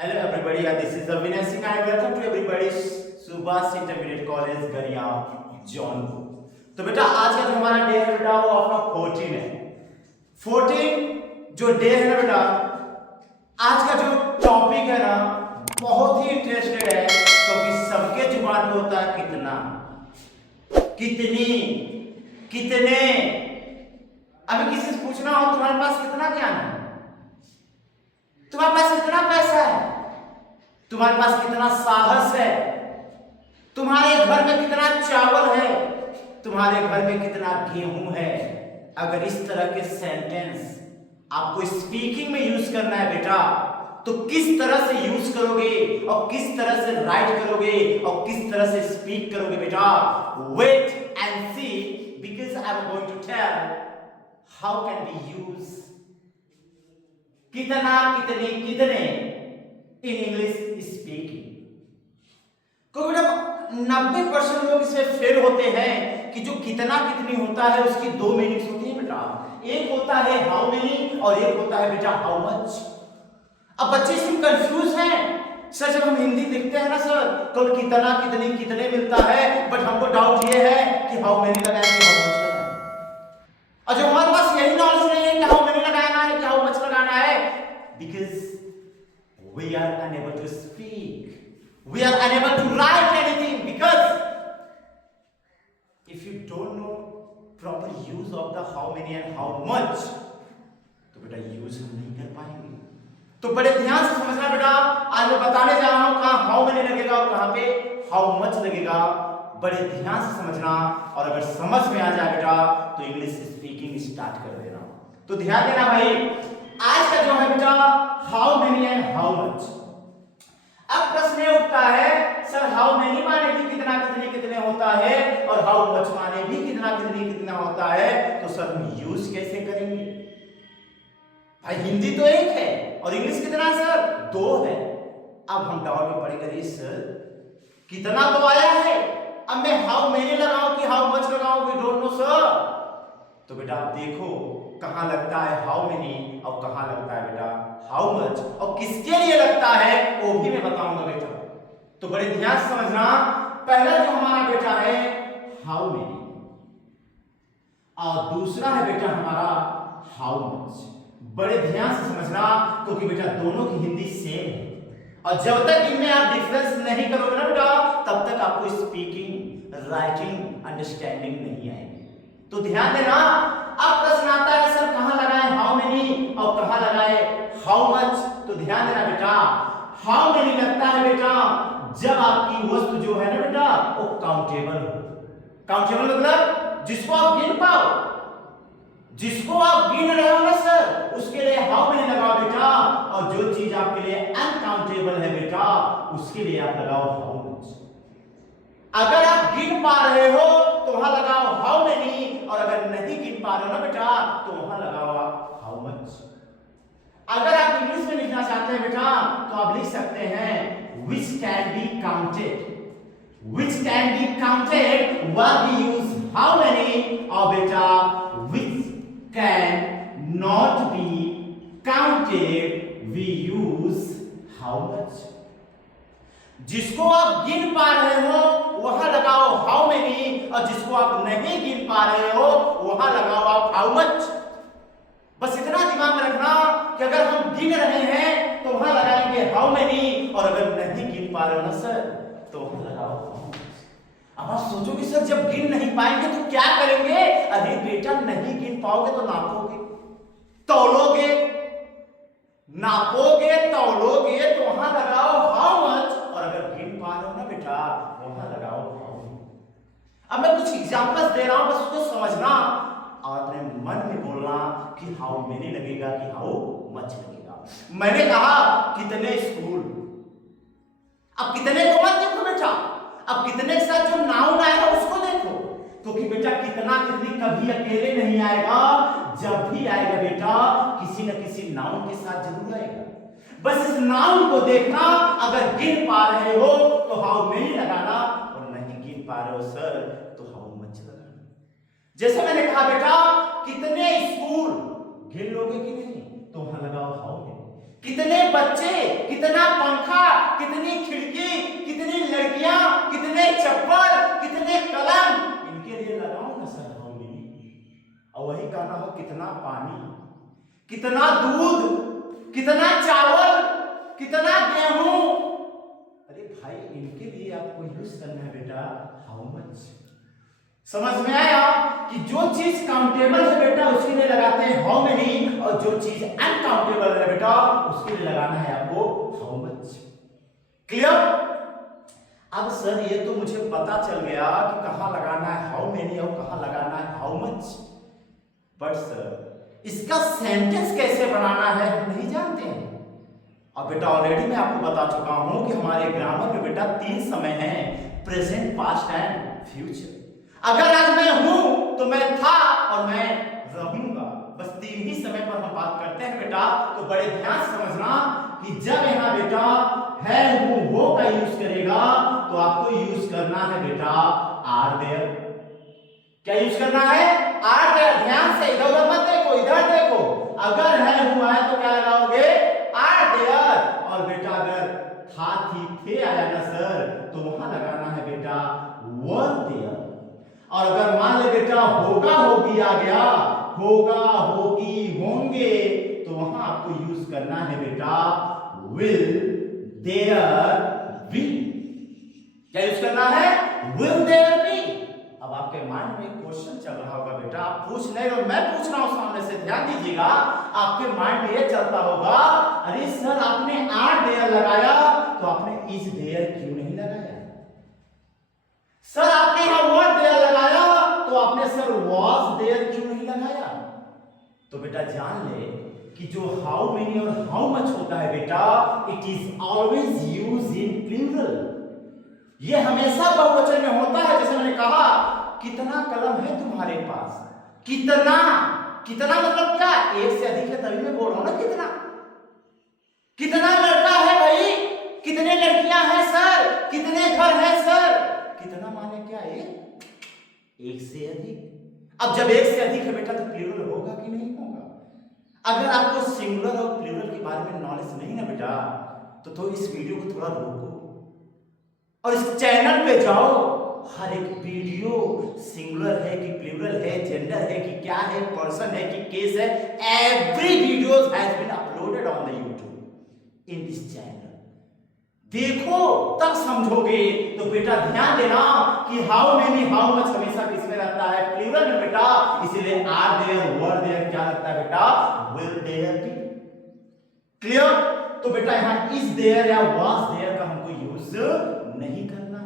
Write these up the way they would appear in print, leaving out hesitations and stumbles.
Hello everybody, this is Avinash Singh and welcome to everybody's Subhash intermediate college गरिया जौनपुर। तो बेटा आज का जो हमारा डे है बेटा वो आपका 14 है। 14 जो डे है ना बेटा, आज का जो टॉपिक है ना बहुत ही इंटरेस्टेड है क्योंकि सबके जुबान पे होता है कितना, कितनी, कितने। अभी किसी से पूछना हो तुम्हारे पास कितना ज्ञान है, तुम्हारे पास कितना पैसा है, तुम्हारे पास कितना साहस है, तुम्हारे घर में कितना चावल है, तुम्हारे घर में कितना गेहूं है। अगर इस तरह के सेंटेंस आपको स्पीकिंग में यूज करना है बेटा, तो किस तरह से यूज करोगे और किस तरह से राइट करोगे और किस तरह से स्पीक करोगे बेटा, wait and see, because I am going to tell how can be use कितना, कितने, कितने इन इंग्लिश स्पीकिंग। क्योंकि बेटा 90% लोग इसमें फेल होते हैं कि जो कितना कितनी होता है उसकी दो मीनिंग्स होती है बेटा, एक होता है हाउ मेनी और एक होता है बेटा हाउ मच। अब बच्चे इसमें कंफ्यूज हैं। सर जब हम हिंदी लिखते हैं ना सर तो कितना, कितनी, कितने मिलता है, बट हमको डाउट ये है कि हाउ मेनी लगाए कि हाउ मच लगाए। और जब हमारे पास यही नॉलेज नहीं है कि हाउ मेनी लगाना है कि हाउ मच लगाना है, because we are unable to speak, we are unable to write anything, because if you don't know proper use of the how many and how much, तो बेटा यूज हम नहीं कर पाएंगे। तो बड़े ध्यान से समझना बेटा, आज मैं बताने जा रहा हूं कहां हाउ मेनी लगेगा और कहां पे हाउ मच लगेगा। बड़े ध्यान से समझना, और अगर समझ में आ जाए बेटा तो इंग्लिश स्पीकिंग स्टार्ट कर देना। तो ध्यान देना भाई, आज का जो है बेटा how many and how much. अब प्रश्न ये उठता है सर हाउ मेनी माने भी कितना, कितने, कितने होता है और हाउ मच माने भी कितना, कितने, कितना होता है, तो सर हम यूज कैसे करेंगे? भाई हिंदी तो एक है और इंग्लिश कितना है सर? दो है। अब हम डाउट में पड़ेंगे, अरे सर कितना तो आया है, अब मैं हाउ मेनी लगाऊं कि हाउ मच लगाऊं, वी डोंट नो सर। तो बेटा आप देखो कहां लगता है हाउ मेनी और कहां लगता है बेटा हाउ मच, और किसके लिए लगता है वो भी मैं बताऊंगा बेटा। तो बड़े ध्यान से समझना, पहला जो हमारा बेटा है हाउ मेनी और दूसरा है बेटा हमारा हाउ मच। बड़े ध्यान से समझना क्योंकि बेटा दोनों की हिंदी सेम है, और जब तक इनमें आप डिफरेंस नहीं करोगे ना बेटा तब तक आपको स्पीकिंग, राइटिंग, अंडरस्टैंडिंग नहीं आएगी। तो ध्यान देना। अब प्रश्न आता है सर कहां लगाए हाउ मेनी और कहां लगाए हाउ मच। तो ध्यान देना बेटा, हाउ मेनी लगता है बेटा जब आपकी वस्तु जो है ना बेटा वो काउंटेबल हो। काउंटेबल मतलब जिसको आप गिन पाओ, जिसको आप गिन रहे हो ना सर उसके लिए हाउ मेनी लगाओ बेटा, और जो चीज आपके लिए अनकाउंटेबल है बेटा उसके लिए आप लगाओ हाउ मच। अगर आप गिन पा रहे हो तो वहां लगाओ हाउ मेनी, और अगर नहीं गिन पा रहे हो ना बेटा तो वहां लगाओ आप हाउ मच। अगर आप इंग्लिश में लिखना चाहते हैं बेटा तो आप लिख सकते हैं which can be counted, which can be counted, what we use how many, और बेटा which can not be counted we use how much। जिसको आप गिन पा रहे हो वहां लगाओ हाउ मेनी, और जिसको आप नहीं गिन पा रहे हो वहां लगाओ आप हाउ मच। बस इतना दिमाग में रखना कि अगर हम गिन रहे हैं तो वहां लगाएंगे हाउ मेनी, और अगर नहीं गिन पा रहे हो ना सर तो वहां लगाओ हाउ मच। अब आप सोचोगे सर जब गिन नहीं पाएंगे तो क्या करेंगे? अरे बेटा नहीं गिन पाओगे तो नापोगे, तौलोगे, नापोगे, तौलोगे, तो वहां लगाओ हाउ मच, और अगर गिन पा रहे हो ना बेटा वहां लगाओ हाउ मेनी। अब मैं कुछ एग्जांपल्स दे रहा हूं, बस उसको समझना और अपने मन में बोलना कि हाउ मेनी लगेगा कि हाउ मच लगेगा। मैंने कहा कितने स्कूल, अब कितने को मत देखो बेटा, अब कितने के साथ जो नाउन आएगा उसको देखो, क्योंकि बेटा कितना, कितनी कभी अकेले नहीं आएगा, जब भी आएगा बेटा किसी न किसी नाउन के साथ जरूर आएगा। बस इस नाउन को देखना, अगर गिन पा रहे हो तो हाउ मेनी लगाना, और नहीं गिन पा रहे हो सर तो हाउ मच लगाना। जैसे मैंने कहा बेटा कितने स्कूल, गिन लोगे कि नहीं तो वहां लगाओ हाउ मेनी। कितने बच्चे, कितना पंखा, कितनी खिड़की, कितनी लड़कियां, कितने चप्पल, कितने कलम इनके लिए लगाऊं ना सर हाउ मेनी। और वही कहना हो कितना पानी, कितना दूध, कितना चावल, कितना गेहूं। अरे भाई इनके लिए आपको यूज करना है बेटा हाउ मच। समझ में आया कि जो चीज काउंटेबल है बेटा उसके लिए लगाते हैं हाउ मेनी, और जो चीज अनकाउंटेबल है बेटा उसके लिए लगाना है आपको हाउ मच। क्लियर? अब सर ये तो मुझे पता चल गया कि कहां लगाना है हाउ मेनी और कहां लगाना है हाउ मच, बट सर इसका सेंटेंस कैसे बनाना है हम नहीं जानते हैं। अब बेटा ऑलरेडी मैं आपको बता चुका हूं कि हमारे ग्रामर में बेटा 3 समय हैं, प्रेजेंट, पास्ट एंड फ्यूचर। अगर आज मैं हूं तो मैं था और मैं रहूंगा, बस 3 ही समय पर हम बात करते हैं बेटा। तो बड़े ध्यान से समझना कि जब यहां बेटा है हूं हो का यूज करेगा तो आपको यूज करना है बेटा आर देयर। क्या यूज करना है? Are there. ध्यान से इधर उधर मत देखो, इधर देखो। अगर है हुआ है तो क्या लगाओगे? Are there. और बेटा अगर था थी थे आया ना सर तो वहां लगाना है बेटा वर देयर। और अगर मान ले बेटा होगा होगी आ गया, होगा होगी होंगे, तो वहां आपको यूज करना है बेटा विल देयर बी। क्या यूज करना है? Will there be. अब आपके माइंड में एक क्वेश्चन चल रहा होगा बेटा, आप पूछ नहीं और मैं पूछ रहा हूं सामने से, ध्यान दीजिएगा। आपके माइंड में ये चलता होगा अरे सर आपने आर देयर लगाया तो आपने इज देयर क्यों नहीं लगाया? सर आपने यहां वर देयर लगाया तो आपने सर वाज देयर क्यों नहीं लगाया? तो बेटा जान ले कि जो हाउ मेनी और हाउ मच होता है बेटा it is always use in plural. ये हमेशा बहुवचन में होता है। जैसे मैंने कहा कितना कलम है तुम्हारे पास? कितना, कितना मतलब क्या? एक से अधिक है तभी मैं बोल रहा हूं ना कितना। कितना लड़का है भाई? कितने लड़कियां हैं सर? कितने घर हैं सर? कितना माने क्या? एक से अधिक। अब जब एक से अधिक है बेटा तो प्लूरल होगा कि नहीं होगा? अगर आपको सिंगुलर और प्लूरल के बारे में नॉलेज नहीं ना बेटा तो इस वीडियो को थोड़ा रोको और इस चैनल पे जाओ। हर एक वीडियो सिंगुलर है कि प्लूरल है, जेंडर है कि क्या है, पर्सन है कि केस है, every videos has been uploaded on the YouTube in this channel. देखो तब समझोगे। तो बेटा ध्यान देना कि हाउ मेनी हाउ मच हमेशा किसमें रहता है? प्लूरल में बेटा। इसीलिए आर देयर वर देयर क्या लगता है बेटा? Will there be. क्लियर? तो बेटा यहां इज देयर या वाज देयर का हमको यूज नहीं करना।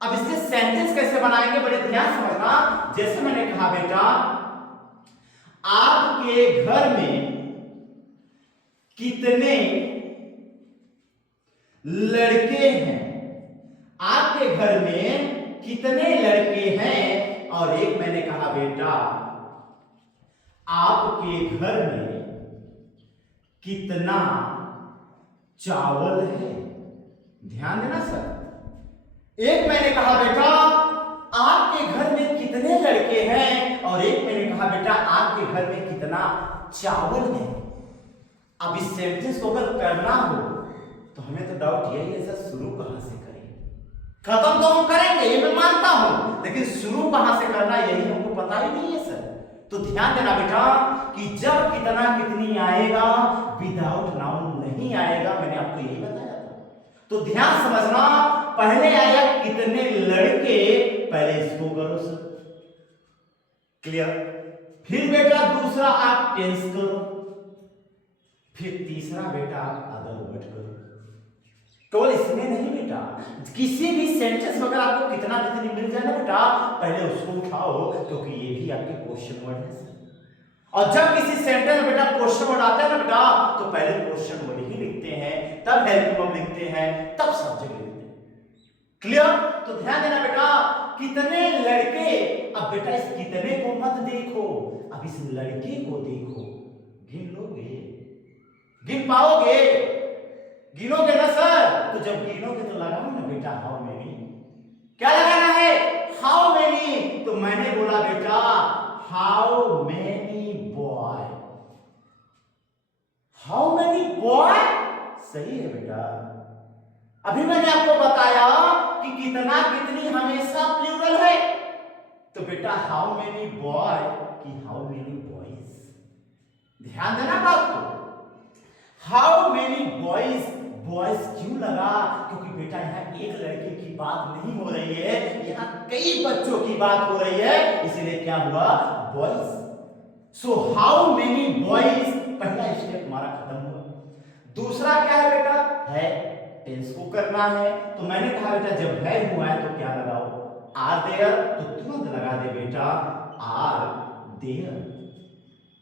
अब इससे सेंटेंस कैसे बनाएंगे बड़े ध्यान से समझना। जैसे मैंने कहा बेटा आपके घर में कितने लड़के हैं? आपके घर में कितने लड़के हैं? और एक मैंने कहा बेटा आपके घर में कितना चावल है? ध्यान देना सर। एक मैंने कहा बेटा आपके घर में कितने लड़के हैं और एक मैंने कहा बेटा आपके घर में कितना चावल है। अब इस सेंटेंस को अगर करना हो तो हमें तो डाउट यही है सर शुरू कहां से करें? खत्म तो हम करेंगे ये मैं मानता हूं, लेकिन शुरू कहां से करना यही हमको पता ही नहीं है सर। तो ध्यान देना बेटा कि जब कितना कितनी आएगा विदाउट नाउन नहीं आएगा, मैंने आपको यही बताया था। तो ध्यान समझना, पहले आया कितने लड़के, पहले इसको करो सर। क्लियर? फिर बेटा दूसरा आप टेंस करो, फिर तीसरा बेटा आप अदर वर्ड करो। केवल इसमें नहीं बेटा, किसी भी सेंटेंस में अगर आपको कितना कितनी मिल जाए ना बेटा पहले उसको उठाओ, क्योंकि ये भी आपके क्वेश्चन वर्ड है। और जब किसी सेंटेंस में बेटा क्वेश्चन वर्ड आता है ना बेटा तो पहले क्वेश्चन वर्ड ही लिखते हैं, तब हेल्पिंग वर्ब लिखते हैं, तब सब्जेक्ट लिखते हैं। क्लियर? तो ध्यान देना बेटा कितने लड़के। अब बेटा इस कितने को मत देखो, अब इस लड़के को देखो। गिन लोगे? गिन पाओगे? गिनोगे ना सर? तो जब गिनोगे तो लगाओ ना बेटा हाउ मेनी। क्या लगाना है? How many. तो मैंने बोला बेटा how many boy. How many boy? सही है बेटा। अभी मैंने आपको बताया कि कितना कितनी हमेशा प्लूरल है। तो बेटा हाउ मेनी बॉय कि हाउ मेनी बॉयज, ध्यान देना बात को। हाउ मेनी बॉयज, बॉयज क्यों लगा? क्योंकि बेटा यहाँ एक लड़के की बात नहीं हो रही है, यहाँ कई बच्चों की बात हो रही है, इसीलिए क्या हुआ? Boys. So how many boys, पहला स्टेप हमारा खत्म हुआ। दूसरा क्या है बेटा? है, टेंस को करना है। तो मैंने कहा बेटा जब है हुआ है तो क्या लगाओ? आर देयर, तो तुरंत लगा दे बेटा आर देयर।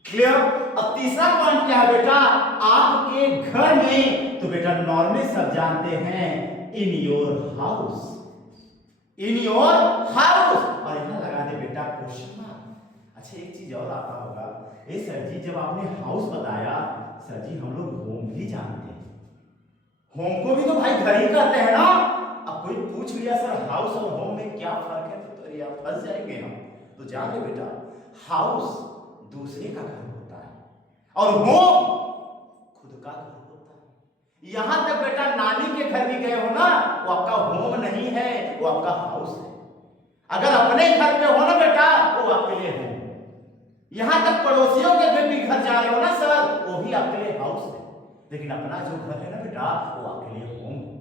क्लियर? अब तीसरा पॉइंट क्या है बेटा? आपके घर में, तो बेटा नॉर्मली सब जानते हैं इन your house, in your house, और यहां लगा दे बेटा क्वेश्चन मार्क। अच्छा एक चीज और आता होगा, ए सर जी जब आपने हाउस बताया, सर जी हम लोग होम भी जानते हैं, होम को भी तो भाई घर ही कहते हैं ना। अब कोई पूछ लिया सर हाउस और होम में क्या फर्क है, तो यार फंस जाएंगे हम। तो जान ले बेटा हाउस दूसरे का घर होता है और होम खुद का घर होता है। यहां तक बेटा नानी के घर भी गए हो ना, वो आपका होम नहीं है, वो आपका हाउस है। अगर अपने घर पे हो ना बेटा, वो आपके लिए होम। यहां तक पड़ोसियों के घर भी घर जा रहे हो ना सर, वो भी आपके लिए हाउस है। लेकिन अपना जो घर है ना बेटा, वो आपके लिए होम है।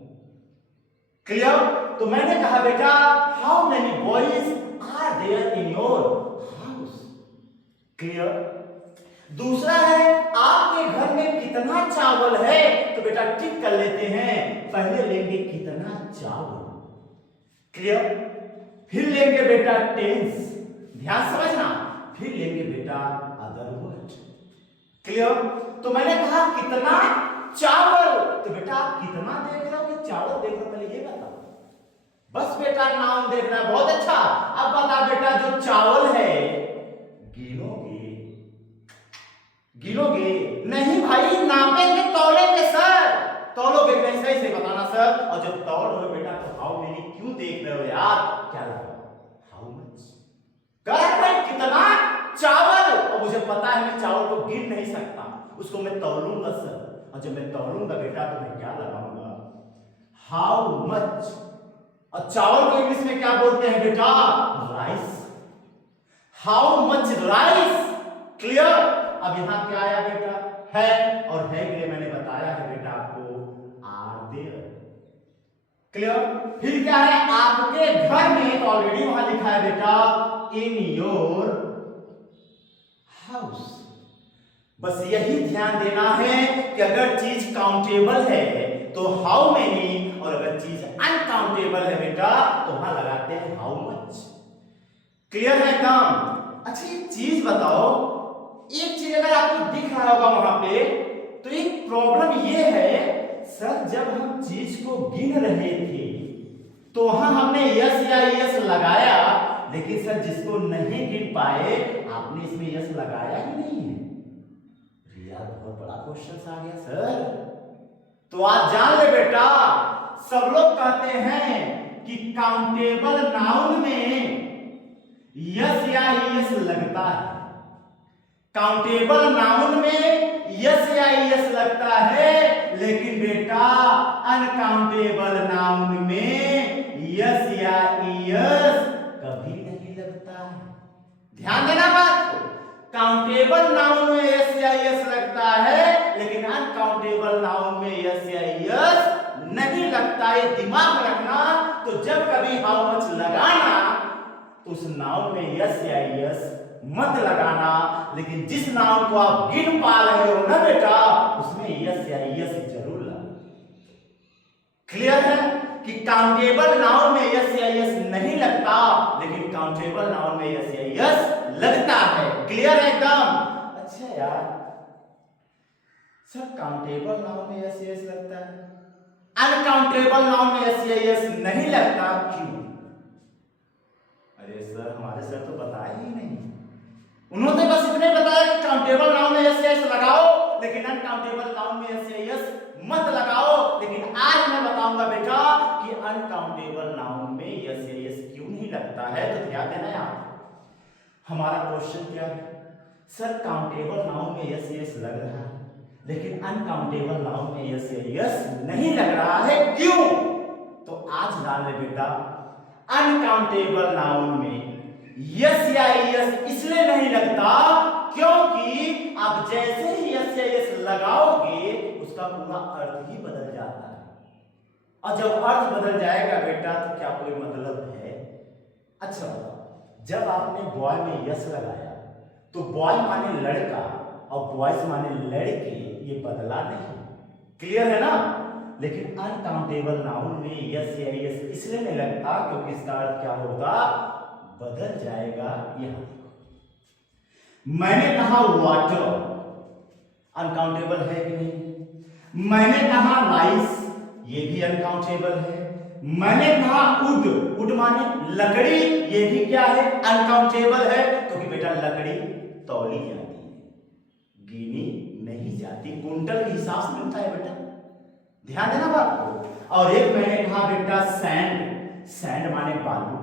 क्लियर? तो मैंने कहा बेटा how many boys are there in your house. Clear? दूसरा है आपके घर में कितना चावल है, तो बेटा टिक कर लेते हैं। पहले लेंगे कितना चावल, क्लियर? फिर लेंगे बेटा टेंस, ध्यान समझना, फिर लेंगे बेटा अदर वर्ड। क्लियर? तो मैंने कहा कितना चावल, तो बेटा आप कितना देख रहे हो कि चावल देख रहे हो, पहले ये बता। बस बेटा नाम देखना, बहुत अच्छा। अब बता बेटा जो चावल है गिनोगे? गिनोगे नहीं भाई, नापेंगे, तौलेंगे सर। तौलोगे नहीं, सही से बताना सर। और जब तौल हो बेटा तो हाउ मेनी क्यों देख रहे हो यार? क्या लगा? How much. करेक्ट भाई, कितना चावल। और मुझे पता है मैं चावल को गिन नहीं सकता, उसको मैं तौलूंगा सर। और जब मैं तौलूंगा बेटा तो मैं क्या लगाऊंगा? How much. और चावल को इंग्लिश में क्या बोलते हैं बेटा? Rice. How much rice. Clear? अब यहां क्या आया बेटा? है, और है के लिए मैंने बताया है बेटा आपको आर देयर। क्लियर? फिर क्या है? आपके घर में, तो ऑलरेडी वहां लिखा है बेटा इन योर हाउस। बस यही ध्यान देना है कि अगर चीज काउंटेबल है तो हाउ मेनी, और अगर चीज अनकाउंटेबल है बेटा तो वहां लगाते हैं हाउ मच। क्लियर है एकदम? अच्छा एक चीज बताओ, एक चीज अगर आपको दिख रहा होगा वहां पे, तो एक प्रॉब्लम ये है सर, जब हम चीज को गिन रहे थे तो वहां हमने यस या यस लगाया, लेकिन सर जिसको नहीं गिन पाए आपने इसमें यस लगाया ही नहीं है। यार बहुत बड़ा क्वेश्चन आ गया सर। तो आज जान ले बेटा, सब लोग कहते हैं कि काउंटेबल नाउन में यस या यस लगता है। काउंटेबल नाउन में यस या यस लगता है, लेकिन बेटा अनकाउंटेबल नाउन में यस या यस कभी नहीं लगता है। ध्यान देना बात को। काउंटेबल नाउन में यस या यस लगता है, लेकिन अनकाउंटेबल नाउन में यस या यस नहीं लगता है, दिमाग में रखना। तो जब कभी हाउ मच लगाना तो उस नाउन में यस या यस मत लगाना, लेकिन जिस नाउन को आप गिन पा रहे हो ना बेटा, उसमें यस या यस जरूर लगाना। क्लियर है कि काउंटेबल नाउन में यस या यस नहीं लगता, लेकिन काउंटेबल नाउन में यस या यस लगता है। क्लियर है एकदम? अच्छा यार सर काउंटेबल नाउन में यस या यस लगता है, अनकाउंटेबल नाउन में यस या यस नहीं लगता, क्यों? अरे सर हमारे सर तो बताए ही नहीं, उन्होंने बस इतने बताया कि काउंटेबल नाउन में यस या यस लगाओ, लेकिन अनकाउंटेबल नाउन में यस या यस मत लगाओ। लेकिन आज मैं बताऊंगा बेटा कि अनकाउंटेबल नाउन में यस या यस क्यों नहीं लगता है। तो ध्यान देना यार, हमारा क्वेश्चन क्या है? सर काउंटेबल नाउन में यस या यस लग रहा है, लेकिन अनकाउंटेबल नाउन में यस या यस नहीं लग रहा है, क्यों? तो आज जान ले बेटा, अनकाउंटेबल नाउन में यस या यस इसलिए नहीं लगता क्योंकि आप जैसे ही यस या यस लगाओगे उसका पूरा अर्थ ही बदल जाता है, और जब अर्थ बदल जाएगा बेटा तो क्या कोई मतलब है? अच्छा बताओ, जब आपने बॉय में यस लगाया तो बॉय माने लड़का और बॉयज माने लड़के, ये बदला नहीं, क्लियर है ना? लेकिन अनकाउंटेबल नाउन में यस या यस इसलिए नहीं लगता क्योंकि इसका अर्थ क्या होगा? बदल जाएगा। यहां मैंने कहा वाटर, अनकाउंटेबल है कि नहीं? मैंने कहा राइस, ये भी अनकाउंटेबल है। मैंने कहा वुड, वुड माने लकड़ी, ये भी क्या है? अनकाउंटेबल है, क्योंकि बेटा लकड़ी तौली जाती है, गिनी नहीं जाती, कुंटल के हिसाब से मिलता है बेटा, ध्यान देना बात को। और एक मैंने कहा बेटा सैंड, सैंड माने बालू,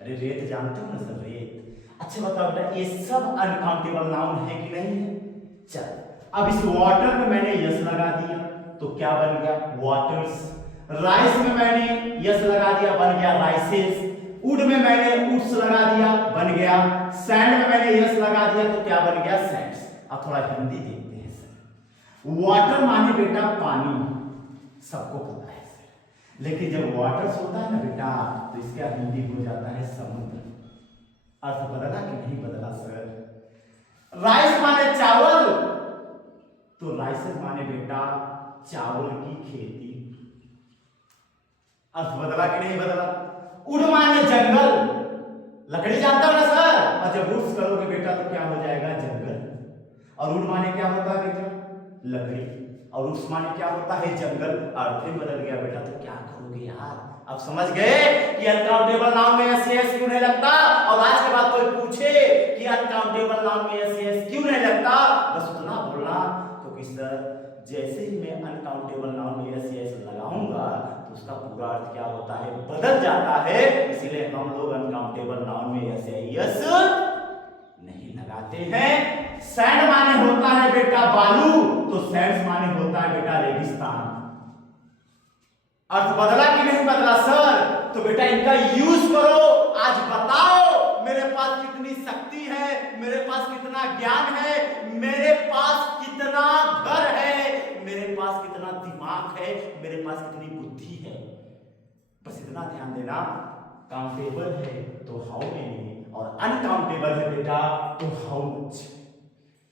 अरे रेत जानते हो ना सर, रेत। अच्छा बताओ बेटा, ये सब अनकाउंटेबल नाउन है कि नहीं है? चल, अब इस वाटर में मैंने यस लगा दिया तो क्या बन गया? वाटर्स। राइस में मैंने यस लगा दिया, बन गया राइसेस। वुड में मैंने वुड्स लगा दिया, बन गया। सैंड में मैंने यस लगा दिया तो क्या बन गया? सैंड्स। अब थोड़ा हिंदी देखते हैं सर। वाटर माने बेटा पानी, सबको पता है सर, लेकिन जब वाटर्स होता है ना बेटा तो इसका हिंदी हो जाता है समुद्र। अर्थ बदला कि नहीं बदला सर? राइस माने चावल तो राइसेस माने बेटा चावल की खेती, अर्थ बदला कि नहीं बदला? वुड माने जंगल, लकड़ी जानता हो ना सर, और जब वुड्स करोगे बेटा तो क्या हो जाएगा? जंगल। और वुड माने क्या होता है बेटा? लकड़ी। और वुड्स माने क्या होता है? जंगल। अर्थ ही बदल गया बेटा, तो क्या करोगे यार? अब समझ गए कि अनकाउंटेबल नाउन में यस यस क्यों नहीं लगता? और आज के बाद कोई पूछे कि अनकाउंटेबल नाउन में यस यस क्यों नहीं लगता, बस उतना बोलना, क्योंकि सर जैसे ही मैं अनकाउंटेबल नाउन में यस यस लगाऊंगा तो उसका पूरा अर्थ क्या होता है? बदल जाता है। इसीलिए हम लोग अनकाउंटेबल नाउन में यस यस नहीं लगाते हैं। सैंड माने होता है बेटा बालू, तो सैंड्स माने होता है बेटा रेगिस्तान। अर्थ बदला कि नहीं बदला सर? तो बेटा इनका यूज करो। आज बताओ मेरे पास कितनी शक्ति है, मेरे पास कितना ज्ञान है, मेरे पास कितना घर है, मेरे पास कितना दिमाग है, मेरे पास कितनी बुद्धि है। बस इतना ध्यान देना, काउंटेबल है तो हाउ मेनी, और अनकाउंटेबल है बेटा तो हाउ मच।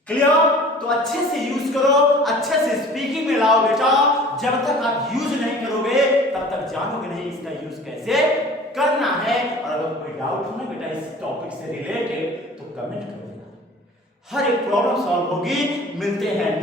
क्लियर? तो अच्छे से यूज करो, अच्छे से स्पीकिंग में लाओ बेटा। जब तक आप यूज नहीं करोगे तब तक जानोगे नहीं इसका यूज कैसे करना है। और अगर कोई डाउट हो ना बेटा इस टॉपिक से रिलेटेड तो कमेंट करो, हर एक प्रॉब्लम सॉल्व होगी। मिलते हैं